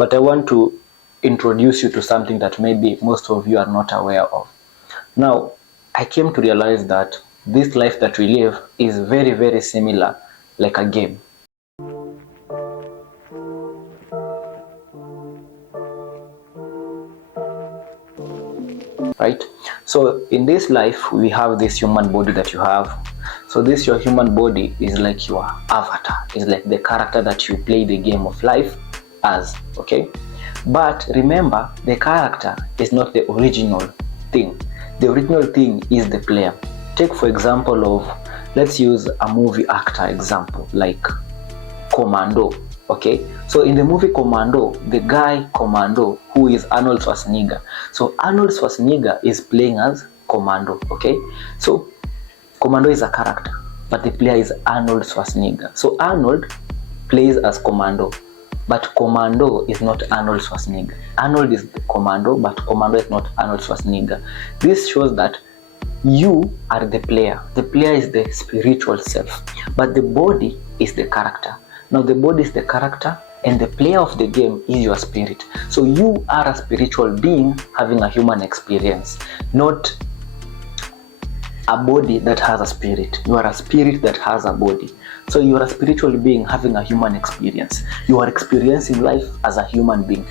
but I want to introduce you to something that maybe most of you are not aware of. Now, I came to realize that this life that we live is very, very similar like a game. Right? So in this life, we have this human body that you have. So this your human body is like your avatar, is like the character that you play the game of life as, okay? But remember, the character is not the original thing. The original thing is the player. Take for example of, let's use a movie actor example like Commando. Okay, so in the movie Commando, the guy Commando, who is Arnold Schwarzenegger. So Arnold Schwarzenegger is playing as Commando. Okay, so Commando is a character, but the player is Arnold Schwarzenegger. So Arnold plays as Commando, but Commando is not Arnold Schwarzenegger. Arnold is the Commando, but Commando is not Arnold Schwarzenegger. This shows that you are the player. The player is the spiritual self, but the body is the character. Now the body is the character and the player of the game is your spirit. So you are a spiritual being having a human experience, not a body that has a spirit. You are a spirit that has a body. So you are a spiritual being having a human experience. You are experiencing life as a human being,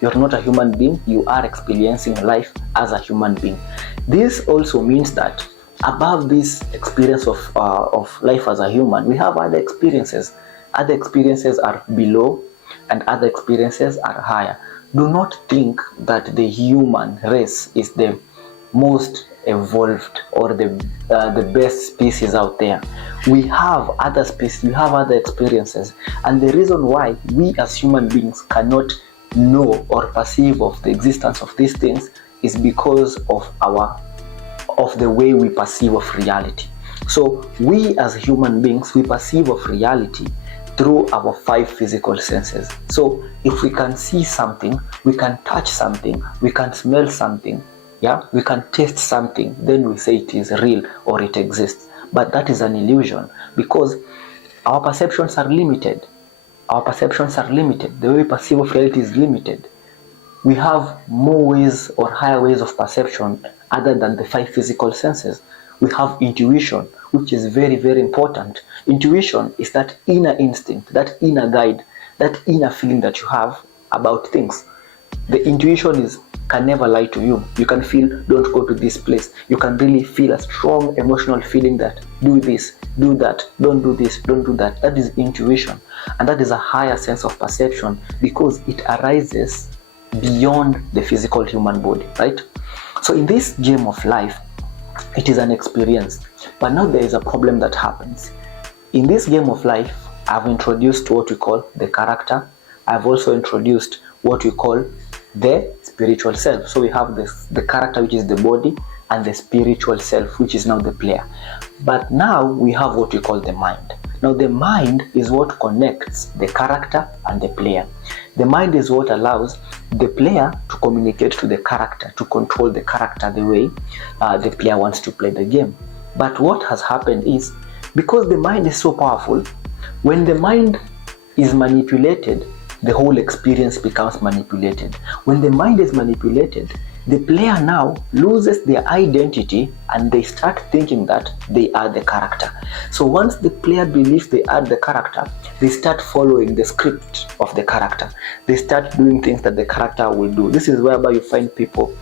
You are not a human being, you are experiencing life as a human being. This also means that above this experience of life as a human, we have other experiences. Other experiences are below and other experiences are higher. Do not think that the human race is the most evolved or the best species out there. We have other species, we have other experiences, and the reason why we as human beings cannot know or perceive of the existence of these things is because of the way we perceive of reality. So we as human beings, we perceive of reality through our 5 physical senses. So if we can see something, we can touch something, we can smell something, we can taste something, then we say it is real or it exists. But that is an illusion because our perceptions are limited. The way we perceive of reality is limited. We have more ways or higher ways of perception other than the 5 physical senses. We have intuition, which is very, very important. Intuition is that inner instinct, that inner guide, that inner feeling that you have about things. The intuition can never lie to you. You can feel, don't go to this place. You can really feel a strong emotional feeling that do this, do that, don't do this, don't do that. That is intuition. And that is a higher sense of perception because it arises beyond the physical human body, right? So in this game of life, it is an experience. But now there is a problem that happens. In this game of life, I've introduced what we call the character. I've also introduced what we call the spiritual self. So we have the character, which is the body, and the spiritual self, which is now the player. But now we have what we call the mind. Now the mind is what connects the character and the player. The mind is what allows the player to communicate to the character, to control the character the way the player wants to play the game. But what has happened is, because the mind is so powerful, when the mind is manipulated, the whole experience becomes manipulated. When the mind is manipulated, the player now loses their identity and they start thinking that they are the character. So once the player believes they are the character, they start following the script of the character. They start doing things that the character will do. This is whereby you find people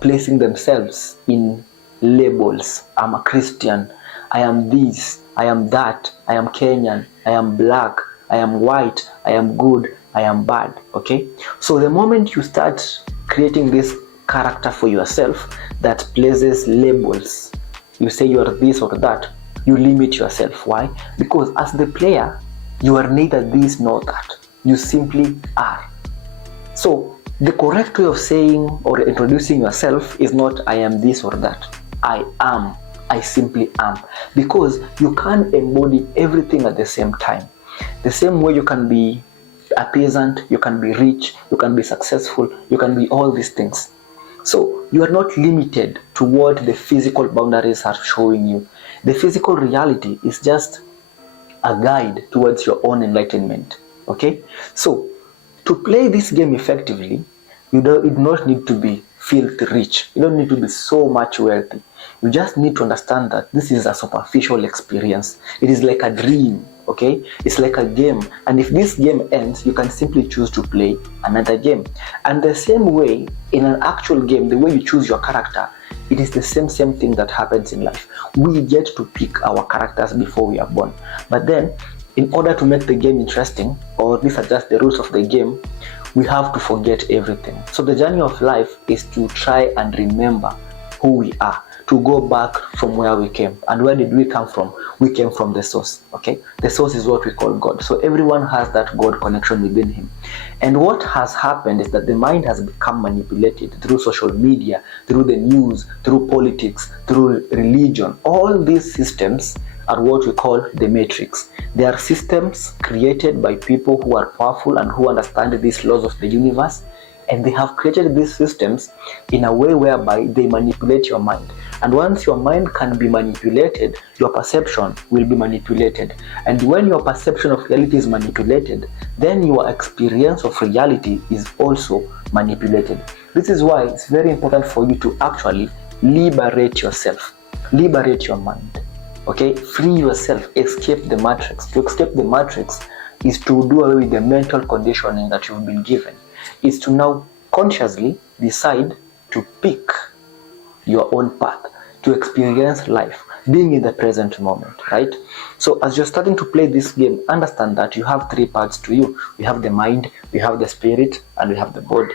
placing themselves in labels. I'm a Christian, I am this, I am that, I am Kenyan, I am black, I am white, I am good, I am bad. Okay, so the moment you start creating this character for yourself that places labels, you say you are this or that, you limit yourself. Why? Because as the player, you are neither this nor that. You simply are. So the correct way of saying or introducing yourself is not I am this or that. I am. I simply am. Because you can't embody everything at the same time. The same way you can be a peasant, you can be rich, you can be successful, you can be all these things. So you are not limited to what the physical boundaries are showing you. The physical reality is just a guide towards your own enlightenment. Okay? So To play this game effectively, you do not need to be filthy rich. You don't need to be so much wealthy. You just need to understand that this is a superficial experience. It is like a dream, okay? It's like a game. And if this game ends, you can simply choose to play another game. And the same way, in an actual game, the way you choose your character, it is the same thing that happens in life. We get to pick our characters before we are born. But then, in order to make the game interesting, or these are just the rules of the game, we have to forget everything. So the journey of life is to try and remember who we are, to go back from where we came. And where did we come from? We came from the source, okay? The source is what we call God. So everyone has that God connection within him. And what has happened is that the mind has become manipulated through social media, through the news, through politics, through religion. All these systems are what we call the matrix. They are systems created by people who are powerful and who understand these laws of the universe, and they have created these systems in a way whereby they manipulate your mind. And once your mind can be manipulated, your perception will be manipulated. And when your perception of reality is manipulated, then your experience of reality is also manipulated. This is why it's very important for you to actually liberate yourself, liberate your mind. Okay, free yourself, escape the matrix. To escape the matrix is to do away with the mental conditioning that you've been given. It's to now consciously decide to pick your own path, to experience life, being in the present moment, right? So as you're starting to play this game, understand that you have three parts to you. We have the mind, we have the spirit, and we have the body.